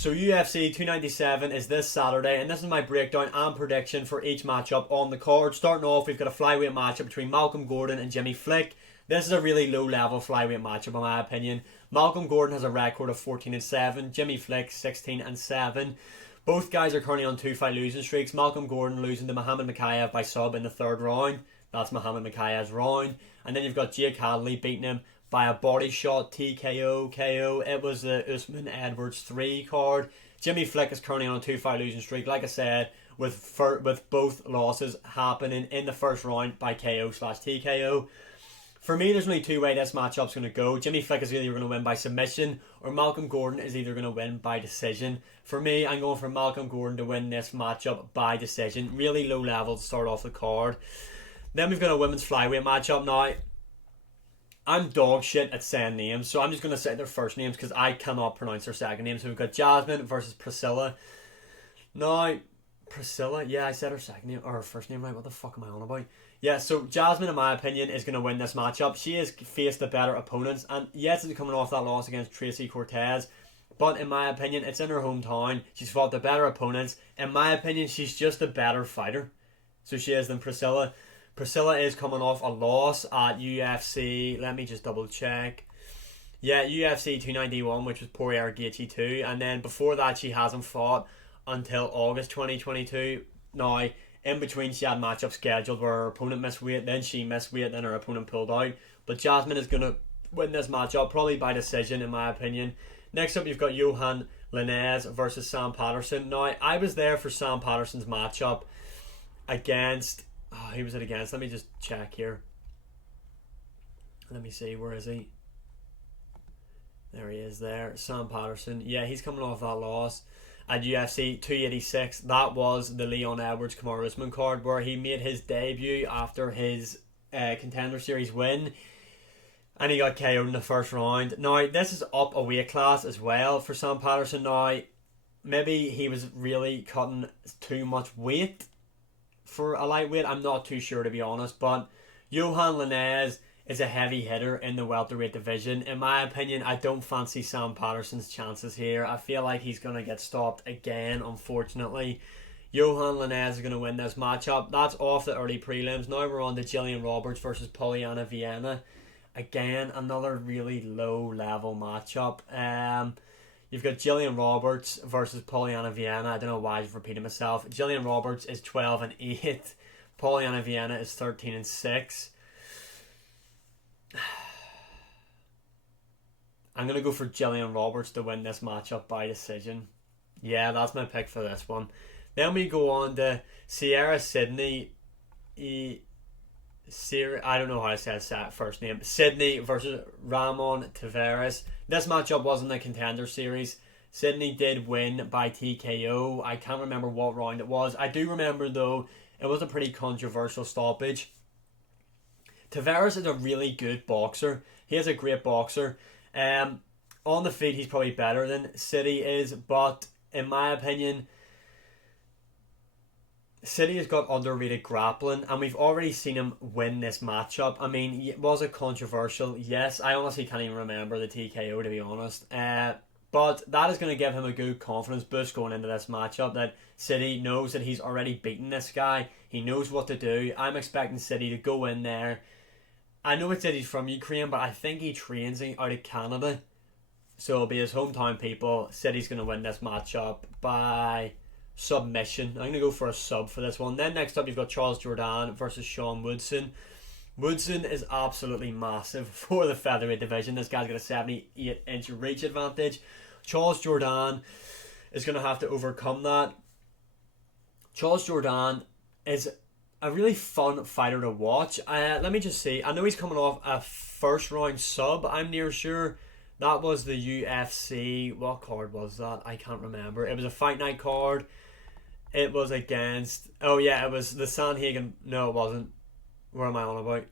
So UFC 297 is this Saturday, and this is my breakdown and prediction for each matchup on the card. Starting off, we've got a flyweight matchup between Malcolm Gordon and Jimmy Flick. This is a really low-level flyweight matchup in my opinion. Malcolm Gordon has a record of 14-7, Jimmy Flick 16-7. Both guys are currently on 2-fight losing streaks. Malcolm Gordon losing to Muhammad Mokaev by sub in the third round. That's Muhammad Mokaev's round. And then you've got Jake Hadley beating him by a body shot, TKO, KO. It was the Usman Edwards 3 card. Jimmy Flick is currently on a 2-fight losing streak, like I said, with both losses happening in the first round by KO/TKO. For me, there's only two ways this matchup's going to go. Jimmy Flick is either going to win by submission, or Malcolm Gordon is either going to win by decision. For me, I'm going for Malcolm Gordon to win this matchup by decision. Really low level to start off the card. Then we've got a women's flyweight matchup now. I'm dog shit at saying names, so I'm just going to say their first names because I cannot pronounce their second names. So we've got Jasmine versus Priscilla. Now, Priscilla, yeah, I said her second name, or her first name right. What the fuck am I on about? Yeah, so Jasmine, in my opinion, is going to win this matchup. She has faced the better opponents, and yes, it's coming off that loss against Tracy Cortez, but in my opinion, it's in her hometown. She's fought the better opponents. In my opinion, she's just a better fighter. So she is than Priscilla. Priscilla is coming off a loss at UFC. Let me just double check. Yeah, UFC 291, which was Poirier Gaethje 2. And then before that, she hasn't fought until August 2022. Now, in between, she had matchups scheduled where her opponent missed weight, then she missed weight, then her opponent pulled out. But Jasmine is going to win this matchup, probably by decision, in my opinion. Next up, you've got Johan Linez versus Sam Patterson. Now, I was there for Sam Patterson's matchup against... Oh, who was it against? Let me just check here. Let me see, where is he? There he is there. Sam Patterson. Yeah, he's coming off that loss at UFC 286. That was the Leon Edwards Kamaru Usman card where he made his debut after his Contender Series win. And he got KO'd in the first round. Now, this is up a weight class as well for Sam Patterson. Now, maybe he was really cutting too much weight for a lightweight. I'm not too sure, to be honest. But Johan Linez is a heavy hitter in the welterweight division. In my opinion, I don't fancy Sam Patterson's chances here. I feel like he's going to get stopped again, unfortunately. Johan Linez is going to win this matchup. That's off the early prelims. Now we're on to Jillian Roberts versus Polyana Viana. Again, another really low-level matchup. You've got Jillian Roberts versus Polyana Viana. I don't know why I've repeated myself. Jillian Roberts is 12-8. Polyana Viana is 13-6. I'm going to go for Jillian Roberts to win this matchup by decision. Yeah, that's my pick for this one. Then we go on to Sierra Sydney. I don't know how to say his first name. Sydney versus Ramon Tavares. This matchup wasn't a Contender Series. Sydney did win by TKO. I can't remember what round it was. I do remember, though, it was a pretty controversial stoppage. Tavares is a really good boxer. He is a great boxer. On the feet, he's probably better than City is, but in my opinion, City has got underrated grappling, and we've already seen him win this matchup. I mean, was it controversial? Yes, I honestly can't even remember the TKO, to be honest. But that is going to give him a good confidence boost going into this matchup, that City knows that he's already beaten this guy. He knows what to do. I'm expecting City to go in there. I know it said he's from Ukraine, but I think he trains out of Canada. So it'll be his hometown people. City's going to win this matchup by submission. I'm going to go for a sub for this one. Then next up, you've got Charles Jourdain versus Sean Woodson. Woodson is absolutely massive for the featherweight division. This guy's got a 78-inch reach advantage. Charles Jourdain is going to have to overcome that. Charles Jourdain is a really fun fighter to watch. Let me just see. I know he's coming off a first round sub. I'm near sure that was the UFC. What card was that? I can't remember. It was a fight night card. It was against... Oh yeah, it was the Sanhagen... No, it wasn't. Where am I on about?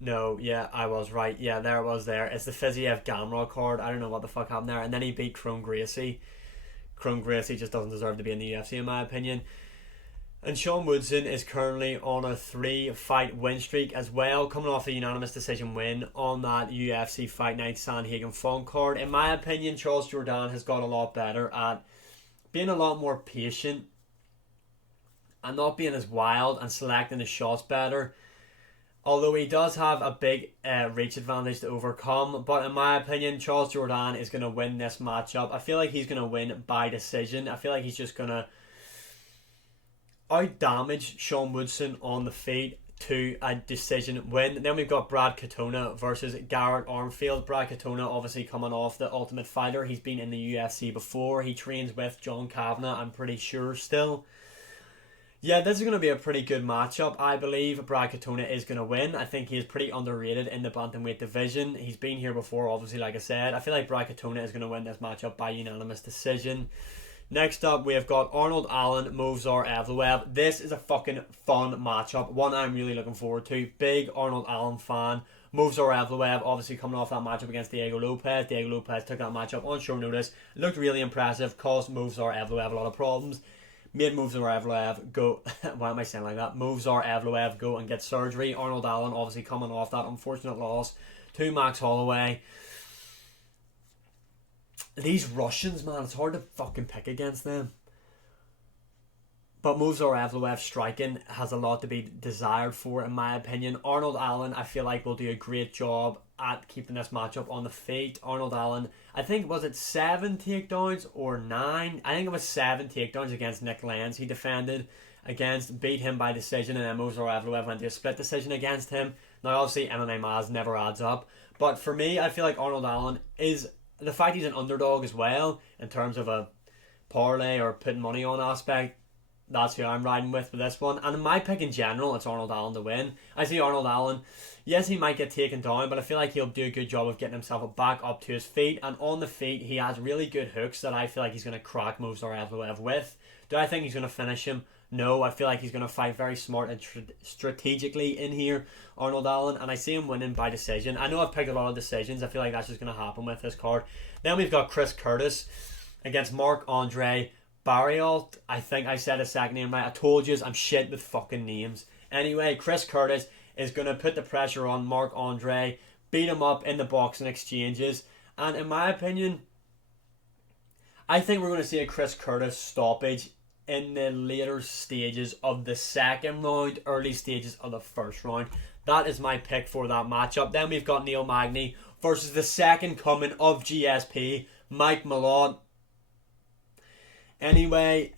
No, yeah, I was right. Yeah, there it was there. It's the Fiziev Gamrot card. I don't know what the fuck happened there. And then he beat Chrome Gracie. Chrome Gracie just doesn't deserve to be in the UFC, in my opinion. And Sean Woodson is currently on a 3-fight win streak as well, coming off a unanimous decision win on that UFC Fight Night Sanhagen Fun card. In my opinion, Charles Jourdain has got a lot better at being a lot more patient and not being as wild and selecting his shots better. Although he does have a big reach advantage to overcome. But in my opinion, Charles Jourdain is going to win this matchup. I feel like he's going to win by decision. I feel like he's just going to out-damage Sean Woodson on the feet to a decision win. Then we've got Brad Katona versus Garrett Armfield. Brad Katona obviously coming off the Ultimate Fighter. He's been in the UFC before. He trains with John Kavanagh, I'm pretty sure still. Yeah, this is going to be a pretty good matchup. I believe Brad Katona is going to win. I think he is pretty underrated in the bantamweight division. He's been here before, obviously, like I said. I feel like Brad Katona is going to win this matchup by unanimous decision. Next up, we have got Arnold Allen, Movsar Evloev. This is a fucking fun matchup. One I'm really looking forward to. Big Arnold Allen fan. Movsar Evloev obviously coming off that matchup against Diego Lopez. Diego Lopez took that matchup on short notice. Looked really impressive. Caused Movsar Evloev a lot of problems. Made Movsar Evloev go... Why am I saying like that? Movsar Evloev go and get surgery. Arnold Allen obviously coming off that unfortunate loss to Max Holloway. These Russians, man, it's hard to fucking pick against them. But Movsar Evloev's striking has a lot to be desired for, in my opinion. Arnold Allen, I feel like, will do a great job at keeping this matchup on the feet. Arnold Allen, I think, was it 7 takedowns or 9? I think it was 7 takedowns against Nick Lenz. He defended against, beat him by decision, and then Movsar Evloev went to a split decision against him. Now, obviously, MMA Maz never adds up. But for me, I feel like Arnold Allen is... The fact he's an underdog as well, in terms of a parlay or putting money on aspect, that's who I'm riding with for this one. And in my pick in general, it's Arnold Allen to win. I see Arnold Allen, yes, he might get taken down, but I feel like he'll do a good job of getting himself back up to his feet. And on the feet, he has really good hooks that I feel like he's going to crack Movsar Evloev with. Do I think he's going to finish him? No, I feel like he's going to fight very smart and strategically in here, Arnold Allen, and I see him winning by decision. I know I've picked a lot of decisions. I feel like that's just going to happen with this card. Then we've got Chris Curtis against Marc-Andre Barriault. I think I said his second name right. I told you I'm shit with fucking names. Anyway, Chris Curtis is going to put the pressure on Marc-Andre, beat him up in the boxing exchanges, and in my opinion, I think we're going to see a Chris Curtis stoppage in the later stages of the second round, early stages of the first round. That is my pick for that matchup. Then we've got Neil Magny versus the second coming of GSP, Mike Malott. Anyway,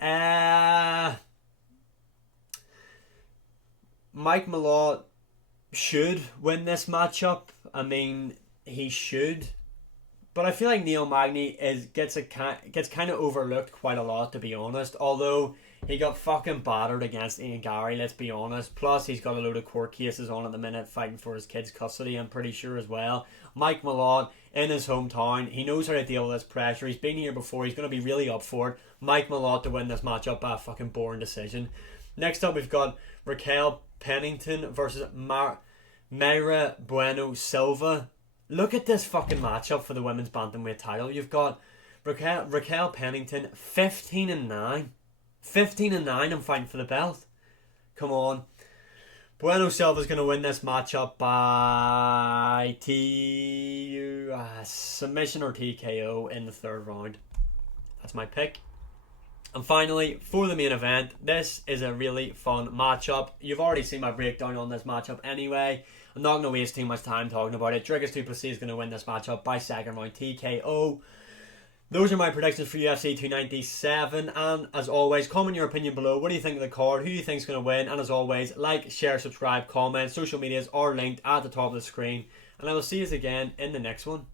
Mike Malott should win this matchup. I mean, he should. But I feel like Neil Magny gets kind of overlooked quite a lot, to be honest. Although he got fucking battered against Ian Gary, let's be honest. Plus, he's got a load of court cases on at the minute, fighting for his kids' custody, I'm pretty sure as well. Mike Malott, in his hometown, he knows how to deal with this pressure. He's been here before. He's going to be really up for it. Mike Malott to win this matchup by a fucking boring decision. Next up, we've got Raquel Pennington versus Mayra Bueno Silva. Look at this fucking matchup for the women's bantamweight title. You've got Raquel Pennington, 15-9. 15-9 and fighting for the belt. Come on. Bueno Silva's going to win this matchup by submission or TKO in the third round. That's my pick. And finally, for the main event, this is a really fun matchup. You've already seen my breakdown on this matchup anyway. I'm not going to waste too much time talking about it. Dricus du Plessis is going to win this matchup by second round TKO. Those are my predictions for UFC 297. And as always, comment your opinion below. What do you think of the card? Who do you think is going to win? And as always, like, share, subscribe, comment. Social medias are linked at the top of the screen. And I will see you again in the next one.